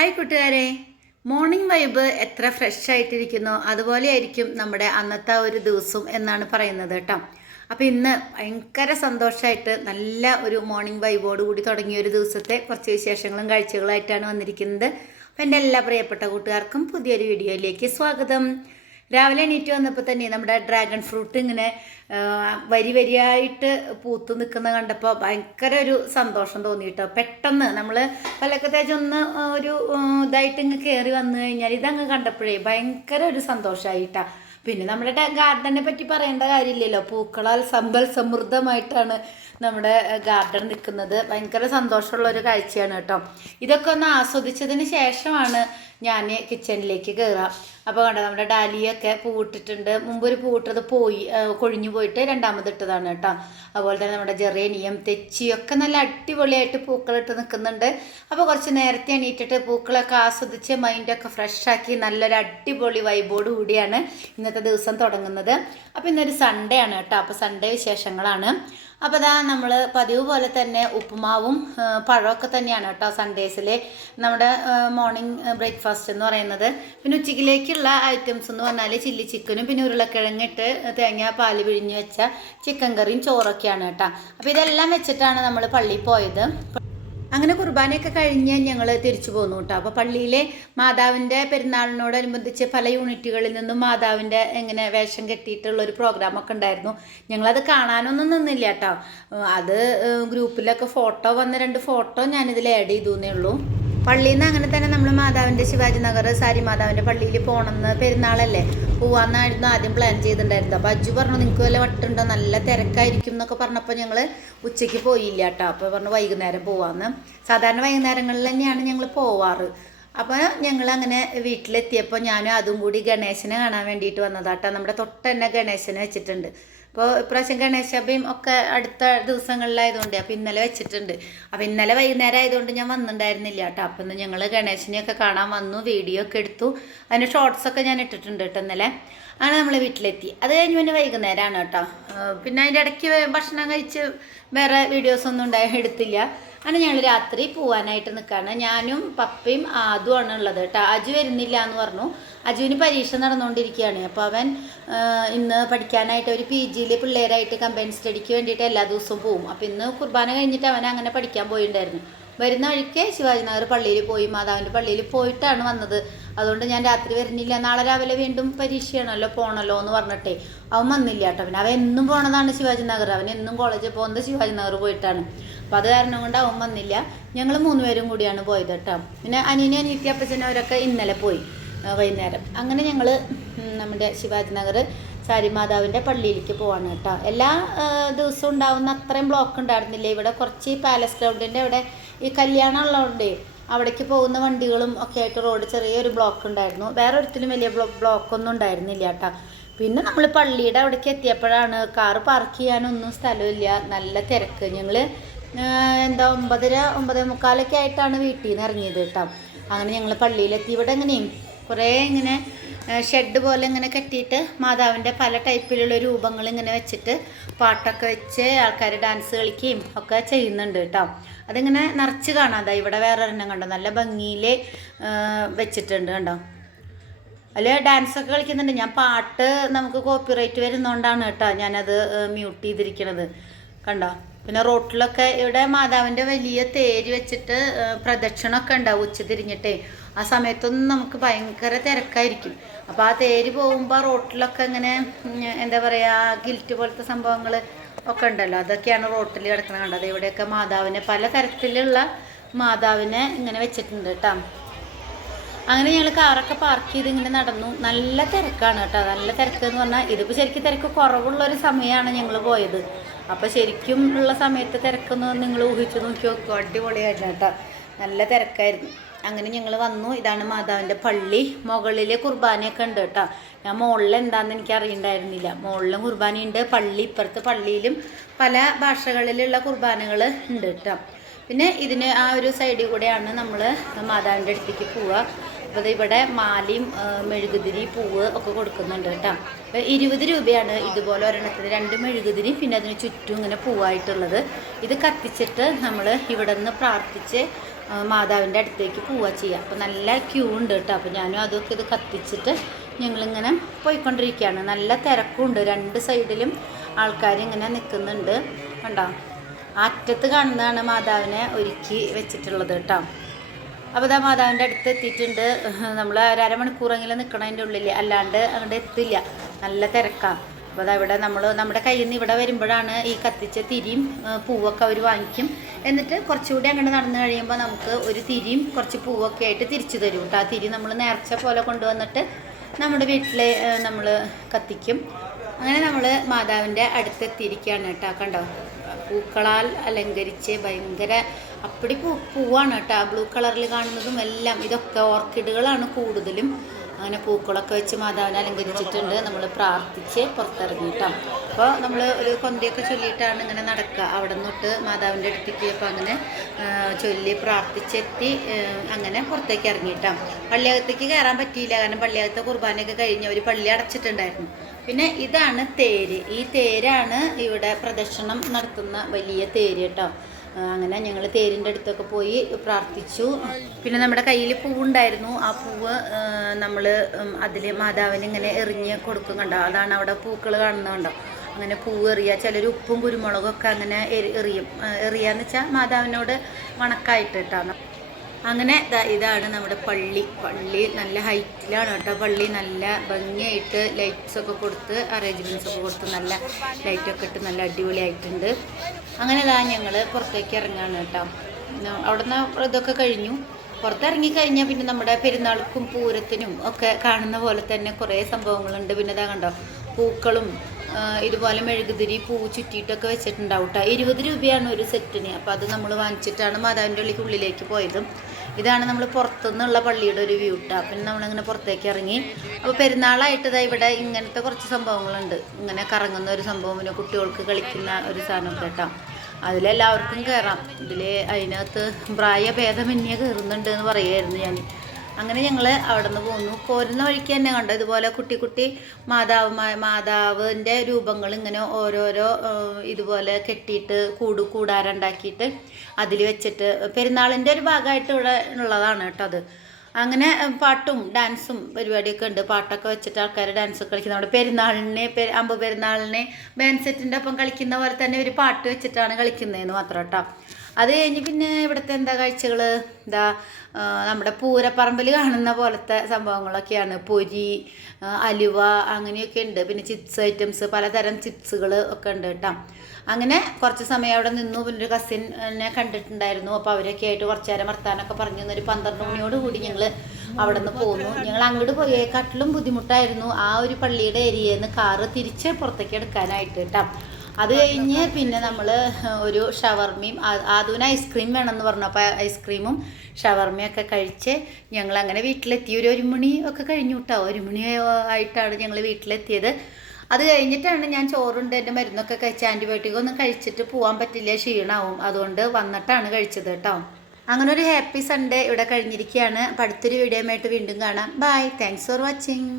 Hi കൂട്ടുകാരെ, morning vibe എത്ര fresh ആയിട്ടിരിക്കുന്നോ അതുപോലെ ആയിരിക്കും നമ്മുടെ അന്നത്തെ ഒരു ദിവസം എന്നാണ് പറയുന്നത് കേട്ടോ. അപ്പോൾ ഇന്ന് ഭയങ്കര സന്തോഷമായിട്ട് നല്ല ഒരു മോർണിംഗ് വൈബോട് കൂടി തുടങ്ങിയ ഒരു ദിവസത്തെ കുറച്ച് വിശേഷങ്ങളും കാഴ്ചകളായിട്ടാണ് വന്നിരിക്കുന്നത്. അപ്പോൾ എൻ്റെ എല്ലാ പ്രിയപ്പെട്ട കൂട്ടുകാർക്കും പുതിയൊരു വീഡിയോയിലേക്ക് സ്വാഗതം. രാവിലെ എണീറ്റ് വന്നപ്പോൾ തന്നെ നമ്മുടെ ഡ്രാഗൺ ഫ്രൂട്ട് ഇങ്ങനെ വരി വരിയായിട്ട് പൂത്ത് നിൽക്കുന്ന കണ്ടപ്പോൾ ഭയങ്കര ഒരു സന്തോഷം തോന്നി കേട്ടോ. പെട്ടെന്ന് നമ്മൾ പല്ലൊക്കെ തേച്ചൊന്ന് ഒരു ഇതായിട്ട് ഇങ്ങ് കയറി വന്നു കഴിഞ്ഞാൽ ഇതങ്ങ് കണ്ടപ്പോഴേ ഭയങ്കര ഒരു സന്തോഷമായിട്ടാ. പിന്നെ നമ്മുടെ ഗാർഡനെ പറ്റി പറയേണ്ട കാര്യമില്ലല്ലോ, പൂക്കളാൽ സമ്പൽ സമൃദ്ധമായിട്ടാണ് നമ്മുടെ ഗാർഡൻ നിൽക്കുന്നത്. ഭയങ്കര സന്തോഷമുള്ള ഒരു കാഴ്ചയാണ് കേട്ടോ. ഇതൊക്കെ ഒന്ന് ആസ്വദിച്ചതിന് ശേഷമാണ് ഞാൻ കിച്ചണിലേക്ക് കയറാം. അപ്പോൾ കണ്ടോ, നമ്മുടെ ഡാലിയൊക്കെ പൂവിട്ടിട്ടുണ്ട്. മുമ്പൊരു പൂവിട്ടത് കൊഴിഞ്ഞു പോയിട്ട് രണ്ടാമതിട്ടതാണ് കേട്ടോ. അതുപോലെ തന്നെ നമ്മുടെ ജെറേനിയം, തെച്ചിയൊക്കെ നല്ല അടിപൊളിയായിട്ട് പൂക്കളിട്ട് നിൽക്കുന്നുണ്ട്. അപ്പോൾ കുറച്ച് നേരത്തെ എണീറ്റിട്ട് പൂക്കളൊക്കെ ആസ്വദിച്ച് മൈൻഡൊക്കെ ഫ്രഷാക്കി നല്ലൊരു അടിപൊളി വൈബോട് കൂടിയാണ് ഇന്നത്തെ ദിവസം തുടങ്ങുന്നത്. അപ്പോൾ ഇന്നൊരു സൺഡേ ആണ് കേട്ടോ. അപ്പോൾ സൺഡേ വിശേഷങ്ങളാണ്. അപ്പോൾ അതാ നമ്മൾ പതിവ് പോലെ തന്നെ ഉപ്പുമാവും പഴമൊക്കെ തന്നെയാണ് കേട്ടോ സൺഡേസിൽ നമ്മുടെ മോർണിംഗ് ബ്രേക്ക്ഫാസ്റ്റ് എന്ന് പറയുന്നത്. പിന്നെ ഉച്ചയ്ക്കിലേക്കുള്ള ഐറ്റംസ് എന്ന് പറഞ്ഞാൽ ചില്ലി ചിക്കനും പിന്നെ ഉരുളക്കിഴങ്ങിട്ട് തേങ്ങ പാല് പിഴിഞ്ഞ് വെച്ച ചിക്കൻ കറിയും ചോറൊക്കെയാണ് കേട്ടോ. അപ്പോൾ ഇതെല്ലാം വെച്ചിട്ടാണ് നമ്മൾ പള്ളിയിൽ പോയത്. അങ്ങനെ കുർബാനയൊക്കെ കഴിഞ്ഞ് ഞങ്ങൾ തിരിച്ചു പോന്നു കേട്ടോ. അപ്പോൾ പള്ളിയിലെ മാതാവിൻ്റെ പെരുന്നാളിനോടനുബന്ധിച്ച് പല യൂണിറ്റുകളിൽ നിന്നും മാതാവിൻ്റെ ഇങ്ങനെ വേഷം കെട്ടിയിട്ടുള്ളൊരു പ്രോഗ്രാമൊക്കെ ഉണ്ടായിരുന്നു. ഞങ്ങളത് കാണാനൊന്നും നിന്നില്ല കേട്ടോ. അത് ഗ്രൂപ്പിലൊക്കെ ഫോട്ടോ വന്ന 2 ഫോട്ടോ ഞാനിതിൽ ആഡ് ചെയ്തു എന്നേ ഉള്ളൂ. പള്ളിയിൽ നിന്ന് അങ്ങനെ തന്നെ നമ്മൾ മാതാവിൻ്റെ ശിവാജി നഗർ സാരി മാതാവിൻ്റെ പള്ളിയിൽ പോകണമെന്ന്, പെരുന്നാളല്ലേ പോവാമെന്നായിരുന്നു ആദ്യം പ്ലാൻ ചെയ്തിട്ടുണ്ടായിരുന്നത്. അപ്പോൾ അജ്ജു പറഞ്ഞു നിങ്ങൾക്ക് വല്ല വട്ടുണ്ടോ, നല്ല തിരക്കായിരിക്കും എന്നൊക്കെ പറഞ്ഞപ്പോൾ ഞങ്ങൾ ഉച്ചയ്ക്ക് പോയില്ല കേട്ടോ. അപ്പോൾ പറഞ്ഞു വൈകുന്നേരം പോവാമെന്ന്. സാധാരണ വൈകുന്നേരങ്ങളിൽ തന്നെയാണ് ഞങ്ങൾ പോവാറ്. അപ്പോൾ ഞങ്ങൾ അങ്ങനെ വീട്ടിലെത്തിയപ്പോൾ ഞാനും അതും കൂടി ഗണേശനെ കാണാൻ വേണ്ടിയിട്ട് വന്നതാട്ടോ. നമ്മുടെ തൊട്ട് തന്നെ ഗണേശനെ വെച്ചിട്ടുണ്ട്. അപ്പോൾ ഇപ്രാവശ്യം ഗണേശബയും ഒക്കെ അടുത്ത ദിവസങ്ങളിലായതുകൊണ്ട് അപ്പോൾ ഇന്നലെ വെച്ചിട്ടുണ്ട്. അപ്പോൾ ഇന്നലെ വൈകുന്നേരം ആയതുകൊണ്ട് ഞാൻ വന്നിട്ടുണ്ടായിരുന്നില്ല കേട്ടോ. അപ്പോൾ ഇന്ന് ഞങ്ങൾ ഗണേശനെയൊക്കെ കാണാൻ വന്നു, വീഡിയോ ഒക്കെ എടുത്തു. അതിന് ഷോർട്സൊക്കെ ഞാൻ ഇട്ടിട്ടുണ്ട് കേട്ടോ ഇന്നലെ. അങ്ങനെ നമ്മൾ വീട്ടിലെത്തി. അത് കഴിഞ്ഞ് പിന്നെ വൈകുന്നേരമാണ് കേട്ടോ. പിന്നെ അതിൻ്റെ ഇടയ്ക്ക് ഭക്ഷണം കഴിച്ച് വേറെ വീഡിയോസൊന്നും എടുത്തില്ല. അങ്ങനെ ഞങ്ങൾ രാത്രി പോകാനായിട്ട് നിൽക്കുകയാണ്. ഞാനും പപ്പയും ആദ്യമാണ് ഉള്ളത് കേട്ടോ. അജു വരുന്നില്ല എന്ന് പറഞ്ഞു. അജുവിന് പരീക്ഷ നടന്നുകൊണ്ടിരിക്കുകയാണ്. അപ്പോൾ അവൻ ഇന്ന് പഠിക്കാനായിട്ട് ഒരു PGയിൽ പിള്ളേരായിട്ട് കമ്പൈൻ സ്റ്റഡിക്ക് വേണ്ടിയിട്ട് എല്ലാ ദിവസവും പോവും. അപ്പോൾ ഇന്ന് കുർബാന കഴിഞ്ഞിട്ട് അവൻ അങ്ങനെ പഠിക്കാൻ പോയിട്ടുണ്ടായിരുന്നു. വരുന്ന വഴിക്ക് ശിവാജി നഗർ പള്ളിയിൽ പോയി, മാതാവിൻ്റെ പള്ളിയിൽ പോയിട്ടാണ് വന്നത്. അതുകൊണ്ട് ഞാൻ രാത്രി വരുന്നില്ല, നാളെ രാവിലെ വീണ്ടും പരീക്ഷയാണല്ലോ പോകണമല്ലോ എന്ന് പറഞ്ഞിട്ടേ അവൻ വന്നില്ല കേട്ടോ. പിന്നെ അവൻ എന്നും പോണതാണ് ശിവാജി നഗർ, അവൻ എന്നും കോളേജിൽ പോകുന്നത് ശിവാജി നഗർ പോയിട്ടാണ്. അപ്പോൾ അത് കാരണം കൊണ്ട് അവൻ വന്നില്ല. ഞങ്ങൾ 3 പേരും കൂടിയാണ് പോയത് കേട്ടോ. പിന്നെ അനിയനും അനിയത്തി അപ്പച്ചനും അവരൊക്കെ ഇന്നലെ പോയി വൈകുന്നേരം. അങ്ങനെ ഞങ്ങൾ നമ്മുടെ ശിവാജി നഗർ സാരിമാതാവിൻ്റെ പള്ളിയിലേക്ക് പോവാണ് കേട്ടോ. എല്ലാ ദിവസവും ഉണ്ടാവുന്ന അത്രയും ബ്ലോക്ക് ഉണ്ടായിരുന്നില്ല. ഇവിടെ കുറച്ച് പാലസ് ഗ്രൗണ്ടിൻ്റെ അവിടെ ഈ കല്യാണം ഉള്ളതുകൊണ്ട് അവിടേക്ക് പോകുന്ന വണ്ടികളും ഒക്കെ ആയിട്ട് റോഡ് ചെറിയൊരു ബ്ലോക്ക് ഉണ്ടായിരുന്നു. വേറെ ഒരിക്കലും വലിയ ബ്ലോക്കൊന്നും ഉണ്ടായിരുന്നില്ല കേട്ടോ. പിന്നെ നമ്മൾ പള്ളിയുടെ അവിടേക്ക് എത്തിയപ്പോഴാണ് കാറ് പാർക്ക് ചെയ്യാനൊന്നും സ്ഥലമില്ല, നല്ല തിരക്ക്. ഞങ്ങൾ 9:45 ആയിട്ടാണ് വീട്ടിൽ നിന്ന് ഇറങ്ങിയത് കേട്ടോ. അങ്ങനെ ഞങ്ങൾ പള്ളിയിലെത്തി. ഇവിടെ എങ്ങനെയും കുറേ ഇങ്ങനെ ഷെഡ് പോലെ ഇങ്ങനെ കെട്ടിയിട്ട് മാതാവിൻ്റെ പല ടൈപ്പിലുള്ള രൂപങ്ങൾ ഇങ്ങനെ വെച്ചിട്ട് പാട്ടൊക്കെ വെച്ച് ആൾക്കാർ ഡാൻസ് കളിക്കുകയും ഒക്കെ ചെയ്യുന്നുണ്ട് കേട്ടോ. അതിങ്ങനെ നിറച്ച് കാണാതെ ഇവിടെ വേറെ ഒരെണ്ണം കണ്ടോ, നല്ല ഭംഗിയിൽ വെച്ചിട്ടുണ്ട് കണ്ടോ. അതിൽ ഡാൻസൊക്കെ കളിക്കുന്നുണ്ട്. ഞാൻ പാട്ട് നമുക്ക് കോപ്പിറൈറ്റ് വരുന്നതുകൊണ്ടാണ് കേട്ടോ ഞാനത് മ്യൂട്ട് ചെയ്തിരിക്കണത് കണ്ടോ. പിന്നെ റോട്ടിലൊക്കെ ഇവിടെ മാതാവിൻ്റെ വലിയ തേര് വെച്ചിട്ട് പ്രദക്ഷിണമൊക്കെ ഉണ്ടാവും ഉച്ച തിരിഞ്ഞിട്ടേ. ആ സമയത്തൊന്നും നമുക്ക് ഭയങ്കര തിരക്കായിരിക്കും. അപ്പോൾ ആ തേര് പോകുമ്പോൾ റോട്ടിലൊക്കെ ഇങ്ങനെ എന്താ പറയുക ഗിൽറ്റ് പോലത്തെ സംഭവങ്ങൾ ഒക്കെ ഉണ്ടല്ലോ, അതൊക്കെയാണ് റോട്ടിൽ കിടക്കുന്നത് കണ്ടത്. ഇവിടെയൊക്കെ മാതാവിനെ പല തരത്തിലുള്ള മാതാവിനെ ഇങ്ങനെ വെച്ചിട്ടുണ്ട് കേട്ടോ. അങ്ങനെ ഞങ്ങൾ കാറൊക്കെ പാർക്ക് ചെയ്ത് ഇങ്ങനെ നടന്നു. നല്ല തിരക്കാണ് കേട്ടോ. നല്ല തിരക്ക് എന്ന് പറഞ്ഞാൽ ഇതിപ്പോൾ ശരിക്കും തിരക്ക് കുറവുള്ളൊരു സമയമാണ് ഞങ്ങൾ പോയത്. അപ്പോൾ ശരിക്കും ഉള്ള സമയത്ത് തിരക്കൊന്ന് നിങ്ങൾ ഊഹിച്ച് നോക്കി നോക്കുക, അടിപൊളിയായിരുന്നു കേട്ടോ. നല്ല തിരക്കായിരുന്നു. അങ്ങനെ ഞങ്ങൾ വന്നു. ഇതാണ് മാതാവിൻ്റെ പള്ളി. മുകളിൽ കുർബാനയൊക്കെ ഉണ്ട് കേട്ടോ. ഞാൻ മുകളിൽ എന്താണെന്ന് എനിക്ക് അറിയണ്ടായിരുന്നില്ല. മുകളിലും കുർബാനയുണ്ട്, പള്ളി ഇപ്പുറത്ത് പള്ളിയിലും പല ഭാഷകളിലുള്ള കുർബാനകൾ ഉണ്ട് കേട്ടോ. പിന്നെ ഇതിന് ആ ഒരു സൈഡിൽ കൂടെയാണ് നമ്മൾ മാതാവിൻ്റെ അടുത്തേക്ക് പോവുക. അപ്പോൾ ഇവിടെ മാലയും മെഴുകുതിരി പൂവ് ഒക്കെ കൊടുക്കുന്നുണ്ട് കേട്ടോ. അപ്പോൾ 20 രൂപയാണ് ഇതുപോലെ ഒരെണ്ണത്തിന് 2 മെഴുകുതിരി പിന്നെ അതിന് ചുറ്റും ഇങ്ങനെ പൂവായിട്ടുള്ളത്. ഇത് കത്തിച്ചിട്ട് നമ്മൾ ഇവിടെ നിന്ന് പ്രാർത്ഥിച്ച് മാതാവിൻ്റെ അടുത്തേക്ക് പോവുക ചെയ്യുക. അപ്പോൾ നല്ല ക്യൂ ഉണ്ട് കേട്ടോ. അപ്പോൾ ഞാനും അതൊക്കെ ഇത് കത്തിച്ചിട്ട് ഞങ്ങളിങ്ങനെ പോയിക്കൊണ്ടിരിക്കുകയാണ്. നല്ല തിരക്കുണ്ട്, രണ്ട് സൈഡിലും ആൾക്കാരിങ്ങനെ നിൽക്കുന്നുണ്ട്. കണ്ടോ, അറ്റത്ത് കാണുന്നതാണ് മാതാവിനെ ഒരുക്കി വെച്ചിട്ടുള്ളത് കേട്ടോ. അപ്പോൾ ഇതാ മാതാവിൻ്റെ അടുത്ത് എത്തിയിട്ടുണ്ട്. നമ്മൾ അരമണിക്കൂറെങ്കിലും നിൽക്കണതിൻ്റെ ഉള്ളിൽ, അല്ലാണ്ട് അങ്ങോട്ട് എത്തില്ല, നല്ല തിരക്കാണ്. അപ്പോൾ അതവിടെ നമ്മുടെ കയ്യിൽ നിന്ന് ഇവിടെ വരുമ്പോഴാണ് ഈ കത്തിച്ച തിരിയും പൂവൊക്കെ അവർ വാങ്ങിക്കും. എന്നിട്ട് കുറച്ചുകൂടി അങ്ങോട്ട് നടന്നു കഴിയുമ്പോൾ നമുക്ക് ഒരു തിരിയും കുറച്ച് പൂവൊക്കെ ആയിട്ട് തിരിച്ചു തരും കേട്ടോ. ആ തിരി നമ്മൾ നേർച്ച പോലെ കൊണ്ടുവന്നിട്ട് നമ്മുടെ വീട്ടിൽ നമ്മൾ കത്തിക്കും. അങ്ങനെ നമ്മൾ മാതാവിൻ്റെ അടുത്തെത്തിയിരിക്കുകയാണ് കേട്ടോ. കണ്ടോ, പൂക്കളാൽ അലങ്കരിച്ച് ഭയങ്കര അപ്പടി പൂവാണ് കേട്ടോ. ബ്ലൂ കളറിൽ കാണുന്നതും എല്ലാം ഇതൊക്കെ ഓർക്കിഡുകളാണ് കൂടുതലും. അങ്ങനെ പൂക്കളൊക്കെ വെച്ച് മാതാവിനെ അലങ്കരിച്ചിട്ടുണ്ട്. നമ്മൾ പ്രാർത്ഥിച്ച് പുറത്തിറങ്ങിയിട്ടാണ്. അപ്പോൾ നമ്മൾ ഒരു കൊന്തയൊക്കെ ചൊല്ലിയിട്ടാണ് ഇങ്ങനെ നടക്കുക. അവിടെ നിന്നിട്ട് മാതാവിൻ്റെ അടുത്തേക്ക് അപ്പോൾ അങ്ങനെ ചൊല്ലി പ്രാർത്ഥിച്ചെത്തി അങ്ങനെ പുറത്തേക്ക് ഇറങ്ങിയിട്ടാണ്. പള്ളിയകത്തേക്ക് കയറാൻ പറ്റിയില്ല, കാരണം പള്ളിയകത്തെ കുർബാനയൊക്കെ കഴിഞ്ഞ് ഒരു പള്ളി അടച്ചിട്ടുണ്ടായിരുന്നു. പിന്നെ ഇതാണ് തേര്. ഈ തേരാണ് ഇവിടെ പ്രദക്ഷിണം നടത്തുന്ന വലിയ തേര് കേട്ടോ. അങ്ങനെ ഞങ്ങൾ തേരിൻ്റെ അടുത്തൊക്കെ പോയി പ്രാർത്ഥിച്ചു. പിന്നെ നമ്മുടെ കയ്യിൽ പൂവുണ്ടായിരുന്നു. ആ പൂവ് നമ്മൾ അതിൽ മാതാവിന് ഇങ്ങനെ എറിഞ്ഞ് കൊടുക്കും. കണ്ടോ, അതാണ് അവിടെ പൂക്കൾ കാണുന്നതുണ്ടോ. അങ്ങനെ പൂവ് എറിയുക, ചിലർ ഉപ്പും കുരുമുളകൊക്കെ അങ്ങനെ എറിയാന്ന് വെച്ചാൽ മാതാവിനോട് വണക്കായിട്ട് കേട്ടോ. അങ്ങനെ ഇതാണ് നമ്മുടെ പള്ളി. നല്ല ഹൈറ്റിലാണ് കേട്ടോ പള്ളി. നല്ല ഭംഗിയായിട്ട് ലൈറ്റ്സൊക്കെ കൊടുത്ത്, അറേഞ്ച്മെൻറ്റ്സൊക്കെ കൊടുത്ത്, നല്ല ലൈറ്റൊക്കെ ഇട്ട് നല്ല അടിപൊളിയായിട്ടുണ്ട്. അങ്ങനെ ഞങ്ങൾ പുറത്തേക്ക് ഇറങ്ങാണ് കേട്ടോ. അവിടെ നിന്ന് ഇതൊക്കെ കഴിഞ്ഞു. പുറത്തിറങ്ങിക്കഴിഞ്ഞാൽ പിന്നെ നമ്മുടെ പെരുന്നാൾക്കും പൂരത്തിനും ഒക്കെ കാണുന്ന പോലെ തന്നെ കുറേ സംഭവങ്ങളുണ്ട്. പിന്നെ കണ്ടോ, പൂക്കളും ഇതുപോലെ മെഴുകുതിരി പൂ ചുറ്റിയിട്ടൊക്കെ വെച്ചിട്ടുണ്ടാവും കേട്ടോ. 20 രൂപയാണ് ഒരു സെറ്റിന്. അപ്പോൾ അത് നമ്മൾ വാങ്ങിച്ചിട്ടാണ് മാതാവിൻ്റെ ഉള്ളിലേക്ക് പോയതും. ഇതാണ് നമ്മൾ പുറത്തുനിന്നുള്ള പള്ളിയുടെ ഒരു വ്യൂ കേട്ടോ. പിന്നെ നമ്മളിങ്ങനെ പുറത്തേക്ക് ഇറങ്ങി. അപ്പോൾ പെരുന്നാളായിട്ട് ഇവിടെ ഇങ്ങനത്തെ കുറച്ച് സംഭവങ്ങളുണ്ട്. ഇങ്ങനെ കറങ്ങുന്ന ഒരു സംഭവം, പിന്നെ കുട്ടികൾക്ക് കളിക്കുന്ന ഒരു സാധനമൊക്കെ കേട്ടോ. അതിലെല്ലാവർക്കും കയറാം. അതിനകത്ത് പ്രായഭേദമന്യേ കയറുന്നുണ്ട് എന്ന് പറയുമായിരുന്നു ഞാൻ. അങ്ങനെ ഞങ്ങൾ അവിടെ നിന്ന് പോന്നു. പോരുന്ന വഴിക്ക് തന്നെ കണ്ടോ, ഇതുപോലെ കുട്ടി മാതാവിൻ്റെ രൂപങ്ങൾ ഇങ്ങനെ ഓരോരോ ഇതുപോലെ കെട്ടിയിട്ട് കൂടാരണ്ടാക്കിയിട്ട് അതിൽ വെച്ചിട്ട് പെരുന്നാളിൻ്റെ ഒരു ഭാഗമായിട്ട് ഇവിടെ ഉള്ളതാണ് കേട്ടോ അത്. അങ്ങനെ പാട്ടും ഡാൻസും പരിപാടിയൊക്കെ ഉണ്ട്. പാട്ടൊക്കെ വെച്ചിട്ട് ആൾക്കാർ ഡാൻസ് കളിക്കുന്ന, നമ്മുടെ പെരുന്നാളിനെ പെരുന്നാളിനെ ബാൻഡ് സെറ്റിൻ്റെ ഒപ്പം കളിക്കുന്ന പോലെ തന്നെ ഒരു പാട്ട് വെച്ചിട്ടാണ് കളിക്കുന്നതെന്ന് മാത്രം കേട്ടോ. അത് കഴിഞ്ഞ് പിന്നെ ഇവിടുത്തെ എന്താ കാഴ്ചകൾ, നമ്മുടെ പൂരപ്പറമ്പിൽ കാണുന്ന പോലത്തെ സംഭവങ്ങളൊക്കെയാണ്. പൊരി, അലുവ അങ്ങനെയൊക്കെ ഉണ്ട്. പിന്നെ ചിപ്സ് ഐറ്റംസ്, പലതരം ചിപ്സുകൾ ഒക്കെ ഉണ്ട് കേട്ടോ. അങ്ങനെ കുറച്ച് സമയം അവിടെ നിന്നു. പിന്നെ ഒരു കസിനെ കണ്ടിട്ടുണ്ടായിരുന്നു. അപ്പോൾ അവരൊക്കെ ആയിട്ട് കുറച്ച് നേരം വർത്താനൊക്കെ പറഞ്ഞു. ഒരു 12 മണിയോടുകൂടി ഞങ്ങൾ അവിടെ നിന്ന് പോന്നു. ഞങ്ങൾ അങ്ങോട്ട് പോയേക്കാട്ടിലും ബുദ്ധിമുട്ടായിരുന്നു ആ ഒരു പള്ളിയുടെ ഏരിയയിൽ നിന്ന് കാറ് തിരിച്ച് പുറത്തേക്ക് എടുക്കാനായിട്ട് കേട്ടോ. അത് കഴിഞ്ഞ് പിന്നെ നമ്മൾ ഒരു ഷവർമയും ആദൂന് ഐസ്ക്രീം വേണമെന്ന് പറഞ്ഞു. അപ്പോൾ ഐസ്ക്രീമും ഷവർമയൊക്കെ കഴിച്ച് ഞങ്ങളങ്ങനെ വീട്ടിലെത്തി. ഒരു 1 മണി ഒക്കെ കഴിഞ്ഞു കേട്ടോ. 1 മണി ആയിട്ടാണ് ഞങ്ങൾ വീട്ടിലെത്തിയത്. അത് കഴിഞ്ഞിട്ടാണ് ഞാൻ ചോറുണ്ട്, എൻ്റെ മരുന്നൊക്കെ കഴിച്ച്, ആൻറ്റിബയോട്ടിക്കൊന്നും കഴിച്ചിട്ട് പോകാൻ പറ്റില്ല, ക്ഷീണമാവും, അതുകൊണ്ട് വന്നിട്ടാണ് കഴിച്ചത് കേട്ടോ. അങ്ങനെ ഒരു ഹാപ്പി സൺഡേ ഇവിടെ കഴിഞ്ഞിരിക്കുകയാണ്. അപ്പോൾ അടുത്തൊരു വീഡിയോ ആയിട്ട് വീണ്ടും കാണാം. Bye, thanks for watching.